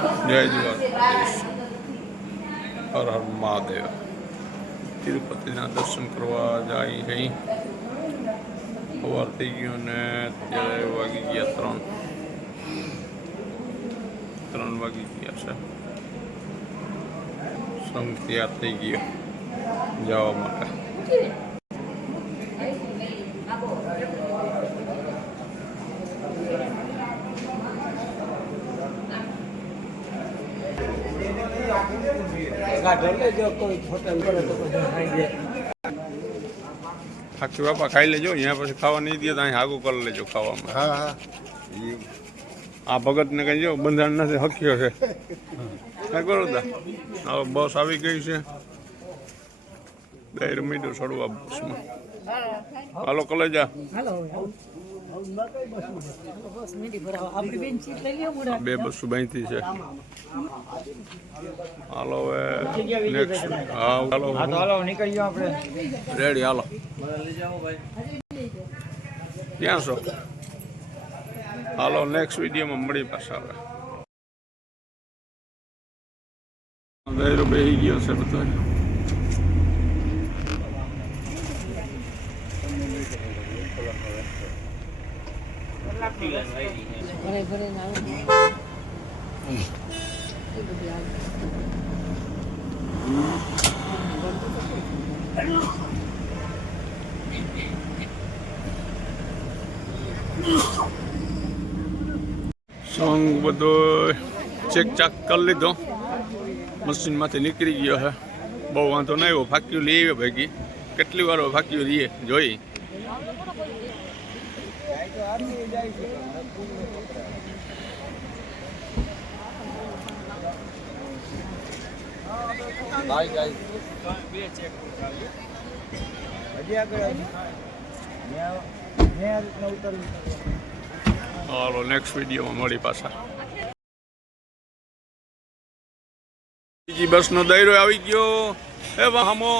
જય દ્વારકાધીશ, હર હર મહાદેવ. તિરુપતિના દર્શન કરવા જાય છે. સવાર થઈ ગયો ને અત્યારે વાગી ગયા 3 વાગી ગયા છે. સંઘ તૈયાર થઈ ગયો જવા માટે. આખી બાપા ખાઈ લેજો, અહીંયા પછી ખાવા નહીં દે તો અહીં આગું કરી લેજો ખાવામાં. હા આ ભગત ને કઈ જો બંધારણ નથી હક્યો છે કઈ કરો તા. હવે બસ આવી ગઈ છે, 2 મિનિટ ચડવા બસમાં. હાલો કલેજા, 2 બસો બાંધી છે. હાલો હવે નેક્સ્ટ. હા હાલો નીકળી ગયો આપણે, રેડી. હાલો ક્યાં છો? હાલો નેક્સ્ટ વિડીયોમાં મળી પાછા. હવે દૈરો બેસી ગયો છે બધા. સોંગ બધો ચેક ચાક કરી લીધો, મશીનમાંથી નીકળી ગયો છે. બહુ વાંધો નહીં આવ્યો. ફાક્યું લઈ આવ્યો ભેગી. કેટલી વાર ફાક્યું રહીએ જોઈ. હાલો નેક્સ્ટ વિડીયોમાં મળી પાછા. બીજી બસનો દાયરો આવી ગયો. એ વાહમો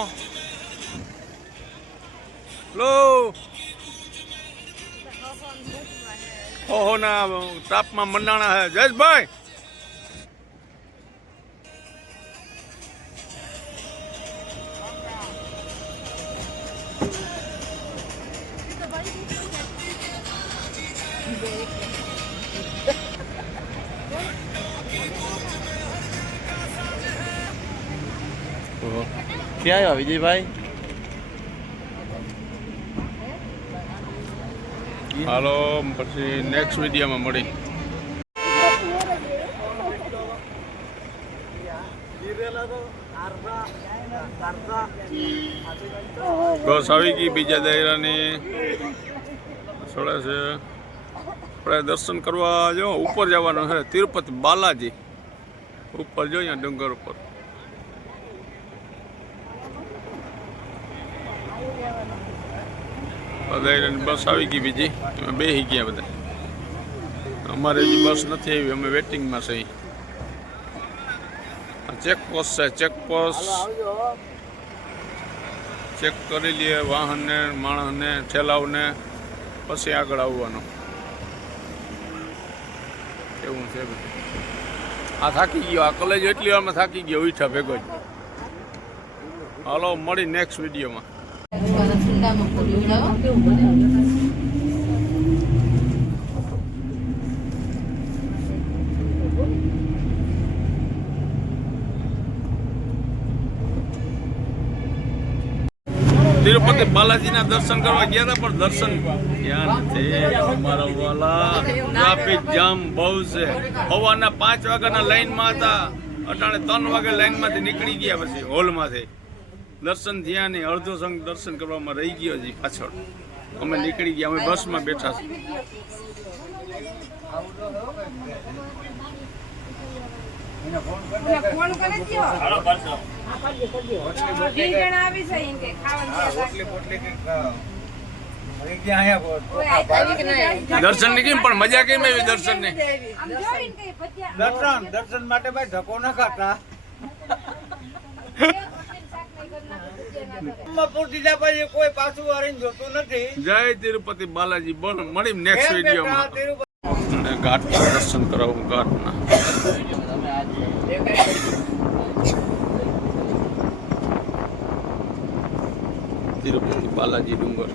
લો ઓહો ના તાપમાં મંડાણા હે. જયેશભાઈ ક્યાં આવ્યા વિજયભાઈ? હાલો પછી નેક્સ્ટ વિડીયોમાં મળી. બસ આવી ગઈ બીજા દાયરાની સડે છે. આપણે દર્શન કરવા જો ઉપર જવાનું છે, તિરુપતિ બાલાજી ઉપર જો, અહીંયા ડુંગર ઉપર. દાયરાની બસ આવી ગઈ બીજી, એમાં બેસી ગયા બધા. અમારે હજી બસ નથી આવી, અમે વેટિંગમાં છીએ. ચેકપોસ્ટ છે, ચેકપોસ્ટ ચેક કરી લઈએ વાહનને, માણસને, ઠેલાવને, પછી આગળ આવવાનું. એવું છે. આ થાકી ગયો, આ કોલેજ એટલી વારમાં થાકી ગયો, ઉઠા ભેગો જ. હાલો મળી નેક્સ્ટ વિડીયોમાં. તિરુપતિ બાલાજીના દર્શન કરવા ગયા હતા, પણ દર્શન ક્યાં નથી અમારા વાલા. ટ્રાફિક જામ બહુ છે. સવારના 5 વાગ્યાના લાઈનમાં હતા, અટાણે 3 વાગે લાઈનમાંથી નીકળી ગયા. પછી હોલમાંથી દર્શન થયા નહીં. અડધો સંઘ દર્શન કરવામાં રહી ગયો છે પાછળ. અમે નીકળી ગયા, અમે બસમાં બેઠા છીએ. દર્શન ની કેમ પણ મજા કેમ આવી? દર્શન ને દર્શન માટે ભાઈ ધક્કો ના ખાતા. કોઈ પાછું વાળીને જોતું નથી. જય તિરુપતિ બાલાજી. બોલ મળી નેક્સ્ટ વિડીયોમાં. ઘાટના દર્શન કરાવું. ઘાટના તિરુપતિ બાલાજી ડુંગર.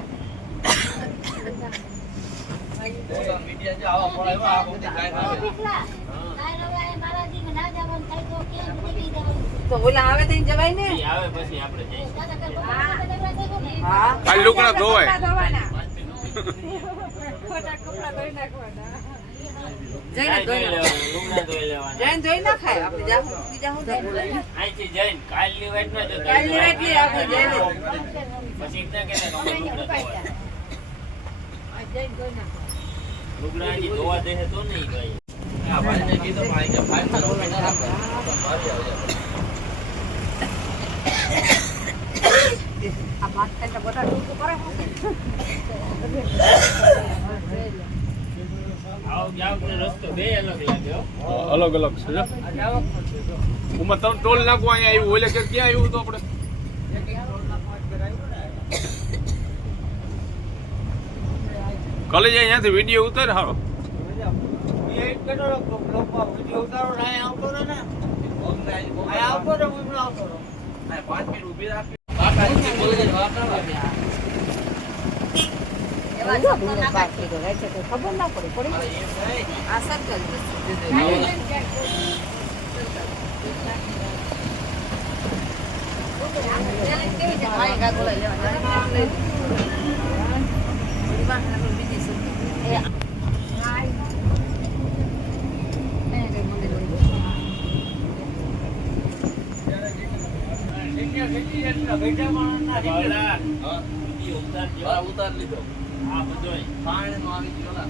તો ઓલા આવે તો જવાય ને આવે પછી આપણે જઈશું. હા આ લુગડા ધોવાય. ખોટા કપડા ધોઈ નાખવાના કાંઈ ધોઈ લેવાનું, લુગડા ધોઈ લેવાના. જઈને ધોઈ ના ખાય આપણે જાહુ બીજા હું અહીંથી જઈને કાલની વાટ ના જતા. કાલની વાટ લઈ આપણે જઈને પછી એમ ના કહેતા કે અમે લુગડા ધોવા. લુગડા હજી ધોવા દે તો નહીં ભાઈ. આ ભાઈને કીધું ભાઈ કે ભાઈ તો રોટલી ના રાખે. આ ભાત ખાઈને બધા દૂધ કરે આવ જાવ ને રસ્તો બે અલગ લાગ્યો. અલગ અલગ છે. ઉમાં તમે ટોલ નાખવા અહીંયા આવ્યું ઓલે કે ક્યાં આવ્યું તો આપણે કોલેજ અહીંયાથી વિડીયો ઉતાર હારો. એવા શબ્દો ના કાઢી દો એટલે તો ખબર ના પડે પડી આ સર્કલ ઉતાર લીધો. આ બધોય પાણીનો આવી ગયો.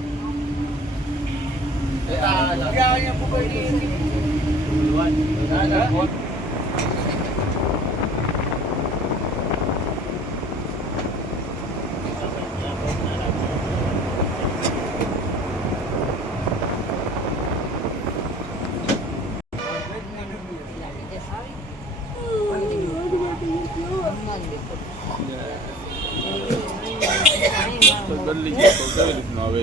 તો ગલ્લી છે તો કેવી રીતનું આવે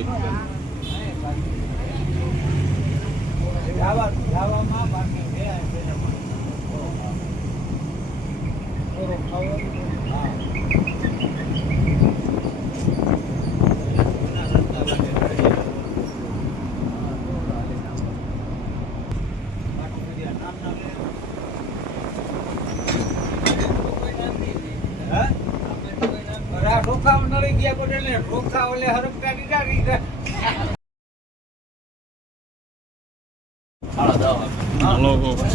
રોખા નડી ગયા પડે રોખા ઓલે હરકતા દીધા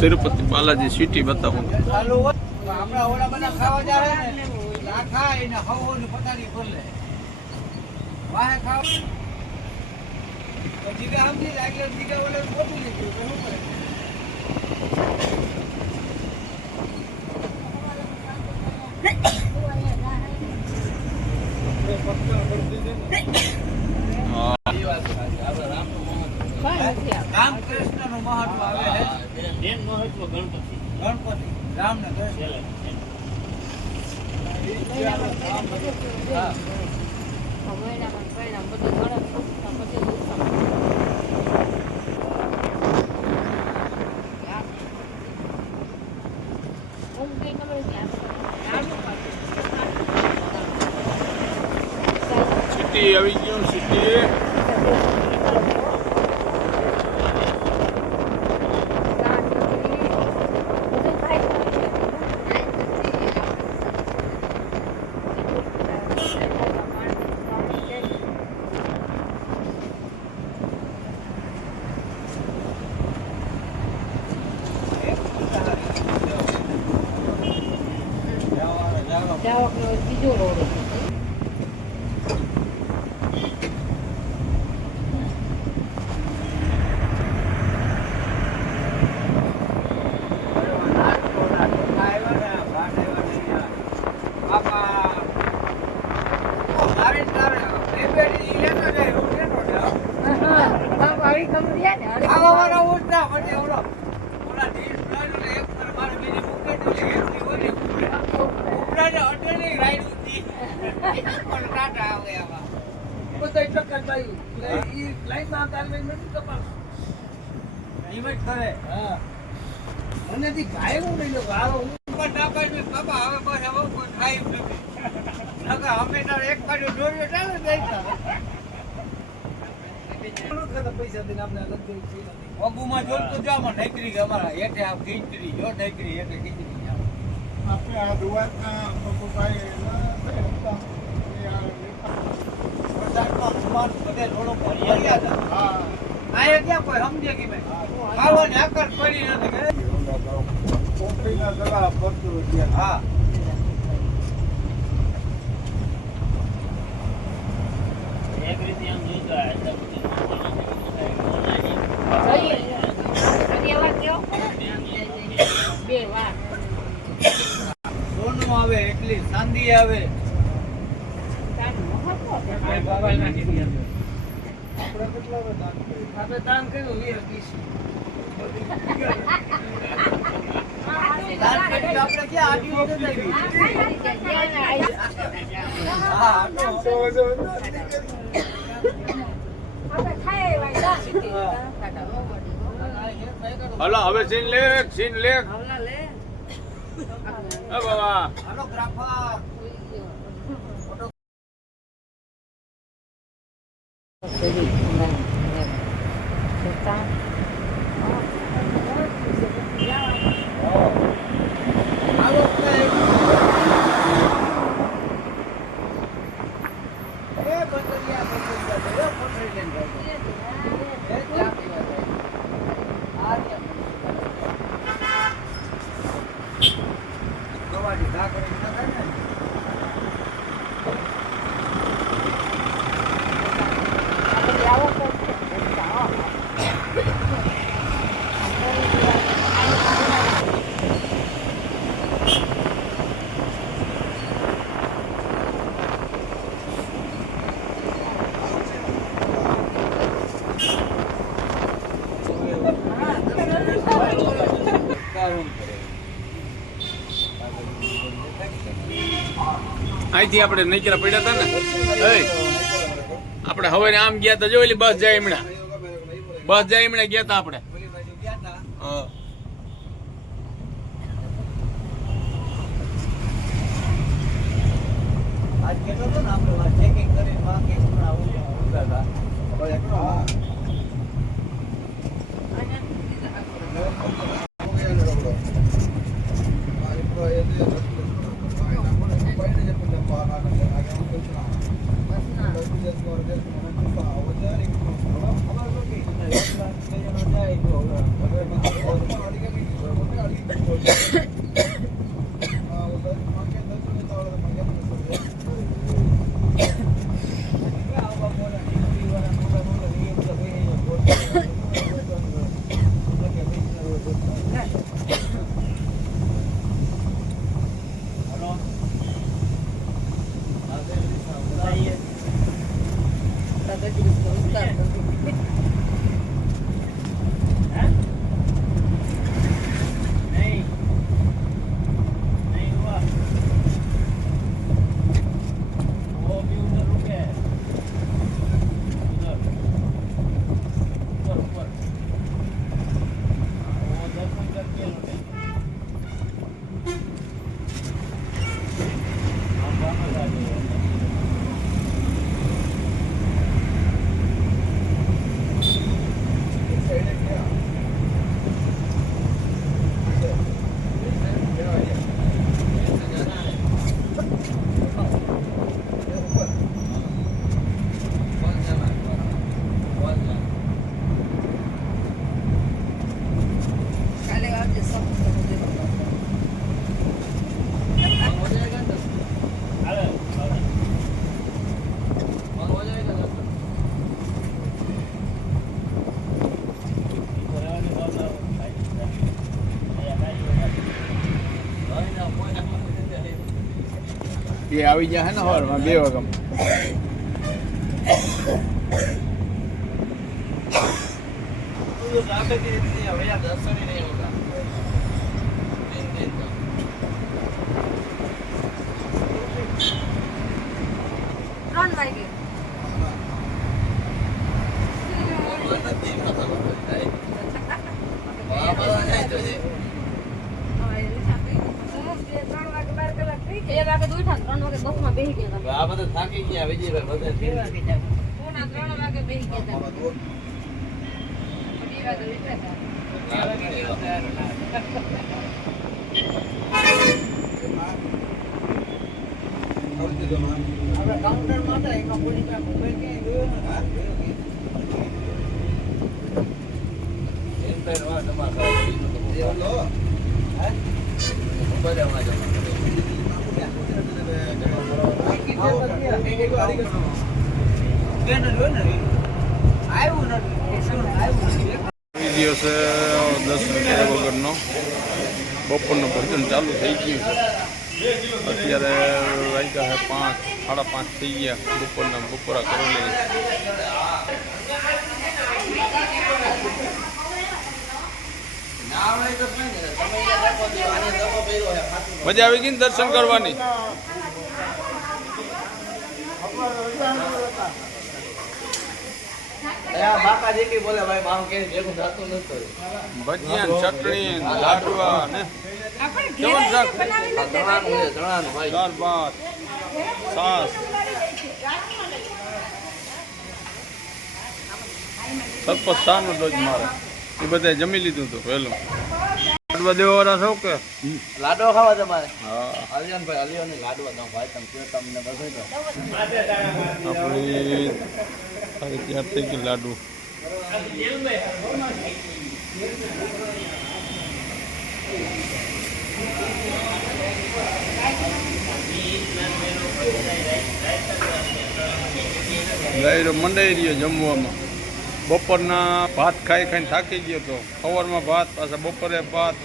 તિરુપતિ બાલાજી સિટી બતાવું. ચાલુ આપણા ઓલા બધા ખાવા જાય ને આ ખાય ને હવો ને પતાની ખોલે વાહે ખાવ જીગા સમજી જાય એટલે જીગા ઓલે પોતું લીધું તો શું કરે રામકૃષ્ણ નું મહત્વ આવે છે મેન મહત્વ ગણપતિ. ગણપતિ રામ ને કૃષ્ણ સિટી આવી ગયું સિટી. બીજો રોડ મને થી ગાયવું નહીં લો હારો હું પણ ના પાડ્યું બાબા હવે બસ હવે કોઈ ખાય એમ નથી નકા અમે તાર એક પાડ્યો દોર્યો ચાલે દેતા પૈસા દઈને આપણે અલગ કરી ઓગુમાં જોર તો જો અમાર નેકરી કે અમારા હેઠે આ ખીચડી જો નેકરી હેઠે ખીચડી આપણે આ દુવાતના પપ્પાએ વરસાદમાં સમાન બધે થોડો ભર્યા હતા હા આયા ક્યાં કોઈ સમજે કે મેં ખાવાની આકર પડી નથી કે કોફીના દડા પડતું ત્યાં હા એક રીતે આમ જોઈતો આ એટલા બધું અને એવા કયો બે વાર સોનું આવે એટલી ચાંદી આવે તારું મહત્વ છે. આપણે કેટલા દાન કર્યું આપણે દાન કર્યું 20 દાન કર્યું આપણે ક્યાં આડ્યું નથી હા હલો હવે સીન લેખ એ બાબા હાલો ગ્રાફા હાલો એ બંદરિયા એ ફોટરી લઈને જાય એ ચા પીવા જાય આ ગવાડી ઘા કરી ના થાય ને અહીંથી આપણે નીકળ્યા પડ્યા હતા ને આપણે હવે આમ ગયા હતા જો એલી બસ જાય હમણાં ગયા હતા આપણે ઓલી બાજુ ગયા તા હા. આજ કેટલો હતો ને આપણે ચેકિંગ કરીને બાકી હમણાં ઉભા હતા હવે એકલો એ આવી ગયા હે ને હવારમાં 2 વાગ્યા दर्शन ही नहीं होगा दिन का ત્રણ વાગે वाह એ વાગે તો ઉઠ્યા 3 વાગે બસમાં બેસી ગયા હતા. આ બધા થાકી ગયા વિજયભાઈ બધા પોણા 3 વાગે બેસી ગયા હતા. 2 વાગે ઉઠ્યા હતા. આપણે કાઉન્ટરમાં હતા એમાં પોલીસના મોબાઈલ ક્યાંય ગયો ને હા ગયો કે વિડીયો છે 10 રૂપિયા વગરનો બપોરનું ભોજન ચાલુ થઈ ગયું છે અત્યારે વાગ્યા છે 5 સાડા 5 થઈ ગયા બપોરા કરેલી મજા આવી ગઈ ને દર્શન કરવાની બાકા જેટલી બોલે ભાઈ મારું કે ભેગું થતું નથી ભજીયા ચટણી લાડવા ને કેવું શાક જણાનું ભાઈ દાળ ભાત છાસ સરપંચ શાનો ડોજ મારે એ બધા જમી લીધું હતું પહેલું લાડવા દેવાવાળા છો કે લાડવા ખાવા તમારે હા અલિયાનભાઈ અલિયાની લાડવા દઉં ભાઈ તમે કયો તમને બધું તો આપણી તૈયાર થઈ ગઈ લાડુ ગાયરો મંડાઈ રહ્યો જમવામાં બપોરના ભાત ખાઈને થાકી ગયો તો સવારમાં ભાત પાછા બપોરે ભાત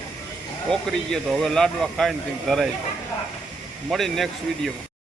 ઓકરી ગયો તો હવે લાડવા ખાઈને કંઈક ધરાય મળી નેક્સ્ટ વિડીયોમાં